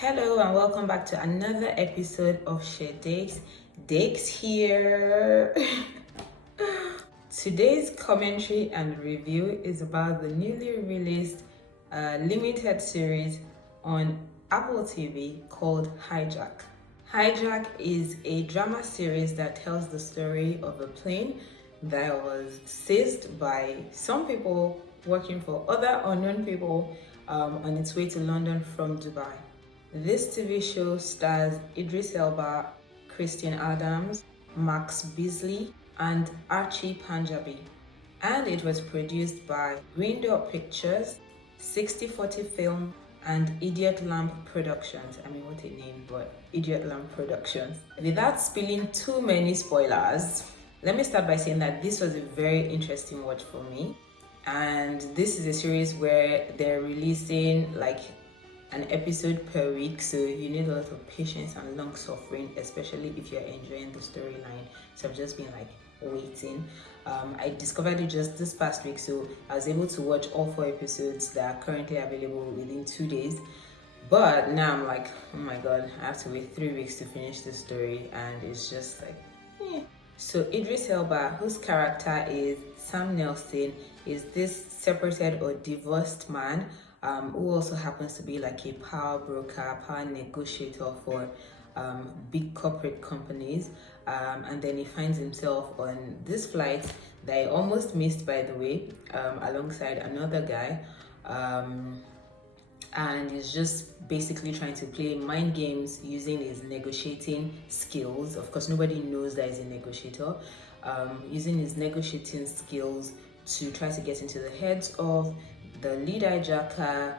Hello and welcome back to another episode of Share Dakes. Dakes here. Today's commentary and review is about the newly released limited series on Apple TV called Hijack. Hijack is a drama series that tells the story of a plane that was seized by some people working for other unknown people on its way to London from Dubai. This TV show stars Idris Elba, Christian Adams, Max Beasley, and Archie Panjabi. And it was produced by Green Dot Pictures, 6040 Film, and Idiot Lamp Productions. I mean, what a name, but Idiot Lamp Productions. Without spilling too many spoilers, let me start by saying that this was a very interesting watch for me. And this is a series where they're releasing like an episode per week, so you need a lot of patience and long suffering, especially if you're enjoying the storyline. So I've just been like waiting. I discovered it just this past week, so I was able to watch all 4 episodes that are currently available within 2 days. But now I'm like, oh my god, I have to wait 3 weeks to finish the story, and it's just like, eh. So Idris Elba, whose character is Sam Nelson, is this separated or divorced man who also happens to be like a power broker, power negotiator for big corporate companies. And then he finds himself on this flight that he almost missed, by the way, alongside another guy. And he's just basically trying to play mind games using his negotiating skills. Of course, nobody knows that he's a negotiator. Using his negotiating skills to try to get into the heads of the lead hijacker,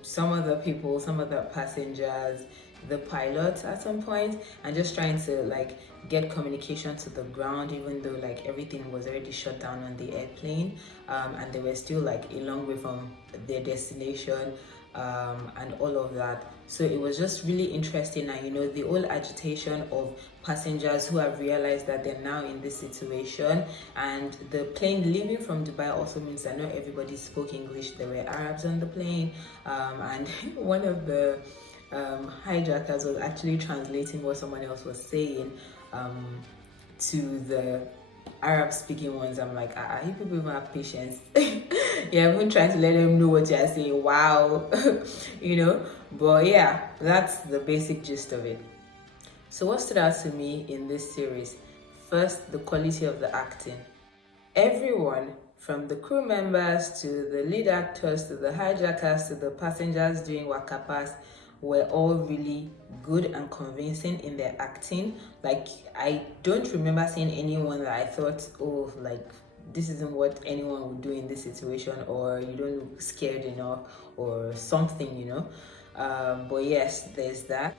some other people, some other passengers, the pilot at some point, and just trying to like get communication to the ground, even though like everything was already shut down on the airplane, and they were still like a long way from their destination, and all of that. So it was just really interesting, and the whole agitation of passengers who have realized that they're now in this situation. And the plane leaving from Dubai also means that not everybody spoke English. There were Arabs on the plane, and one of the hijackers was actually translating what someone else was saying to the Arab speaking ones. I'm like, you people even have patience. Yeah, even trying to let them know what you're saying. Wow. But yeah, that's the basic gist of it. So what stood out to me in this series? First, the quality of the acting. Everyone, from the crew members to the lead actors to the hijackers to the passengers doing wakapas, were all really good and convincing in their acting. Like, I don't remember seeing anyone that I thought, oh, like, this isn't what anyone would do in this situation, or you don't look scared enough or something, but yes, there's that.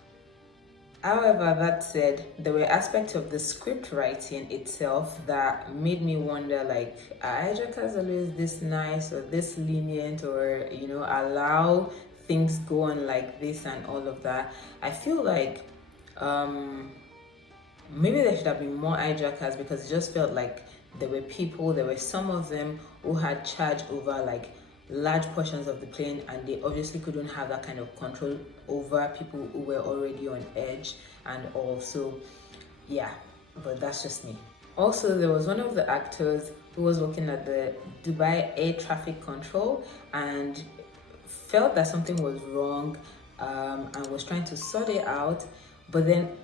However, that said, there were aspects of the script writing itself that made me wonder, like, are hijackers always this nice or this lenient, or allow things go on like this and all of that? I feel like maybe there should have been more hijackers, because it just felt like there were some of them who had charge over like large portions of the plane, and they obviously couldn't have that kind of control over people who were already on edge and all. So yeah, but that's just me. Also, there was one of the actors who was working at the Dubai air traffic control and felt that something was wrong, and was trying to sort it out, but then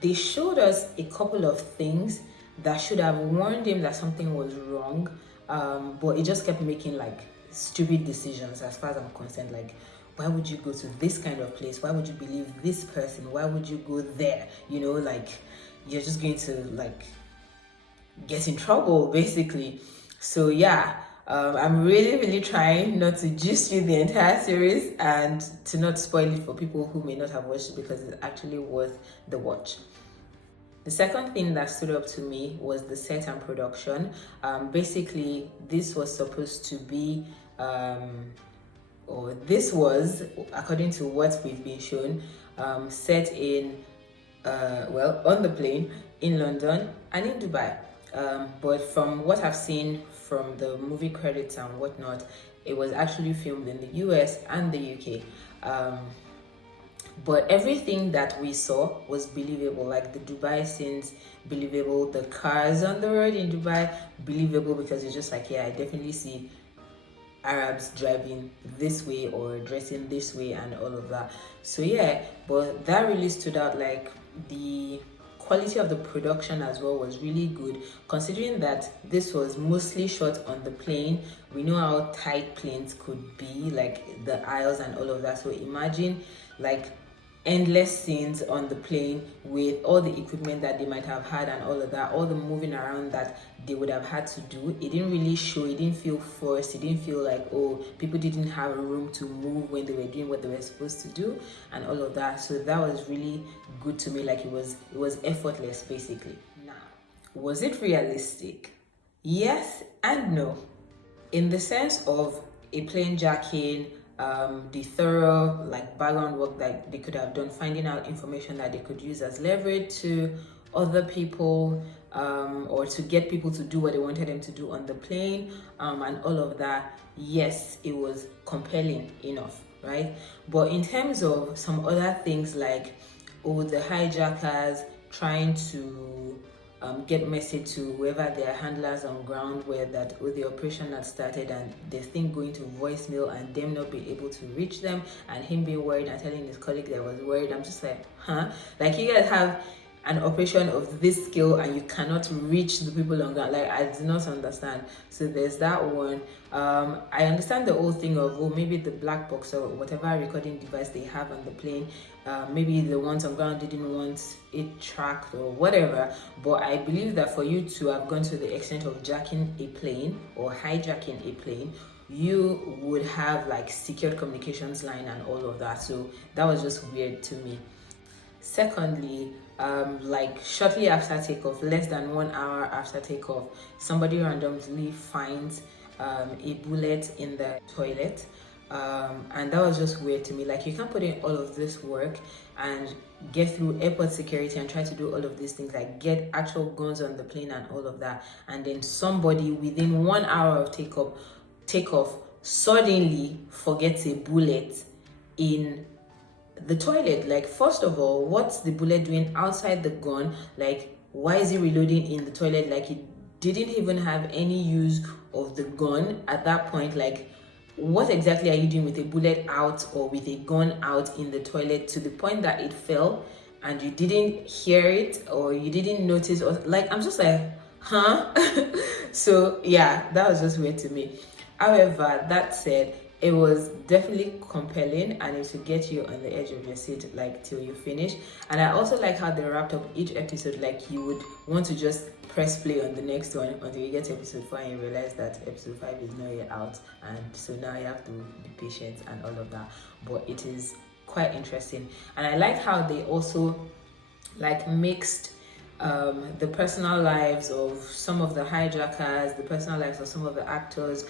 they showed us a couple of things that should have warned him that something was wrong, but it just kept making like stupid decisions as far as I'm concerned. Like, why would you go to this kind of place? Why would you believe this person? Why would you go there? Like, you're just going to like get in trouble basically. So yeah, I'm really trying not to gist you the entire series and to not spoil it for people who may not have watched it, because it's actually worth the watch. The second thing that stood up to me was the set and production. Basically, this was supposed to be, or this was, according to what we've been shown, set in, on the plane in London and in Dubai. But from what I've seen from the movie credits and whatnot, it was actually filmed in the US and the UK. But everything that we saw was believable, like the Dubai scenes, believable, the cars on the road in Dubai, believable, because it's just like, yeah, I definitely see Arabs driving this way or dressing this way and all of that. So yeah, but that really stood out. Like the quality of the production as well was really good, considering that this was mostly shot on the plane. We know how tight planes could be, like the aisles and all of that. So imagine like endless scenes on the plane with all the equipment that they might have had and all of that, all the moving around that they would have had to do. It didn't really show, it didn't feel forced, it didn't feel like, oh, people didn't have room to move when they were doing what they were supposed to do and all of that. So that was really good to me. Like it was effortless basically. Now, was it realistic? Yes and no, in the sense of a plane jacking, the thorough like background work that they could have done, finding out information that they could use as leverage to other people, or to get people to do what they wanted them to do on the plane, and all of that. Yes, it was compelling enough, right? But in terms of some other things like, oh, the hijackers trying to get message to whoever their handlers on ground were that, oh, the operation had started, and the thing going to voicemail and them not being able to reach them, and him being worried and telling his colleague that was worried. I'm just like, huh? Like, you guys have an operation of this scale and you cannot reach the people on ground. Like, I do not understand. So there's that one. I understand the whole thing of, oh, maybe the black box or whatever recording device they have on the plane, maybe the ones on ground didn't want it tracked or whatever. But I believe that for you to have gone to the extent of jacking a plane or hijacking a plane, you would have like secured communications line and all of that. So that was just weird to me. Secondly, like shortly after takeoff, less than 1 hour after takeoff, somebody randomly finds a bullet in the toilet, and that was just weird to me. Like, you can't put in all of this work and get through airport security and try to do all of these things, like get actual guns on the plane and all of that, and then somebody within 1 hour of takeoff suddenly forgets a bullet in the toilet. Like, first of all, what's the bullet doing outside the gun? Like, why is he reloading in the toilet? Like, he didn't even have any use of the gun at that point. Like, what exactly are you doing with a bullet out or with a gun out in the toilet to the point that it fell and you didn't hear it or you didn't notice? Or like, I'm just like, huh? So yeah, that was just weird to me. However, that said, it was definitely compelling and it will get you on the edge of your seat like till you finish. And I also like how they wrapped up each episode. Like, you would want to just press play on the next one until you get to episode 4 and you realize that episode 5 is not yet out, and so now you have to be patient and all of that. But it is quite interesting, and I like how they also like mixed the personal lives of some of the hijackers, the personal lives of some of the actors,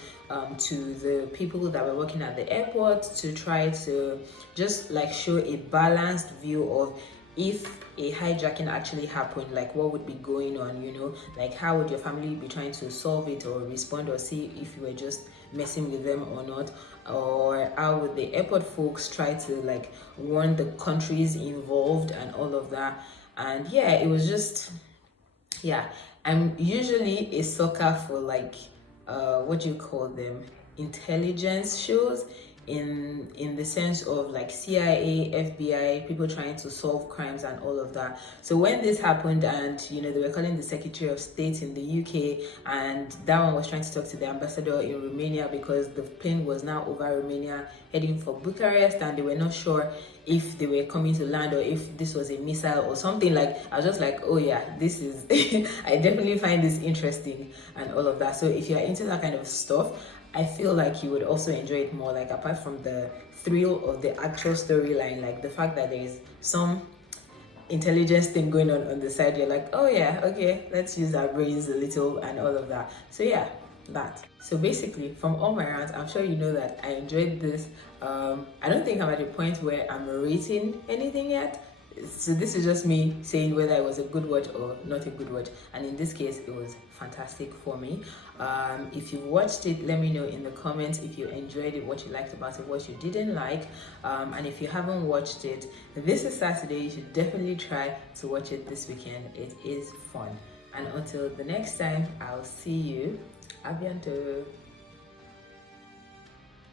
to the people that were working at the airport, to try to just like show a balanced view of if a hijacking actually happened, like what would be going on, you know, like how would your family be trying to solve it or respond or see if you were just messing with them or not, or how would the airport folks try to like warn the countries involved and all of that. And yeah, it was just, yeah, I'm usually a sucker for like what do you call them, intelligence shows, in the sense of like CIA, FBI, people trying to solve crimes and all of that. So when this happened, and you know, they were calling the Secretary of State in the UK, and that one was trying to talk to the ambassador in Romania because the plane was now over Romania heading for Bucharest, and they were not sure if they were coming to land or if this was a missile or something. Like, I was just like, oh yeah, this is I definitely find this interesting and all of that. So if you're into that kind of stuff, I feel like you would also enjoy it more. Like, apart from the thrill of the actual storyline, like the fact that there is some intelligence thing going on the side, you're like, oh yeah, okay, let's use our brains a little and all of that. So yeah, that. So basically, from all my rants, I'm sure you know that I enjoyed this. I don't think I'm at a point where I'm rating anything yet. So this is just me saying whether it was a good watch or not a good watch, and in this case it was fantastic for me. If you watched it, let me know in the comments if you enjoyed it, what you liked about it, what you didn't like, and if you haven't watched it, this is Saturday, you should definitely try to watch it this weekend. It is fun. And until the next time, I'll see you. A bientôt.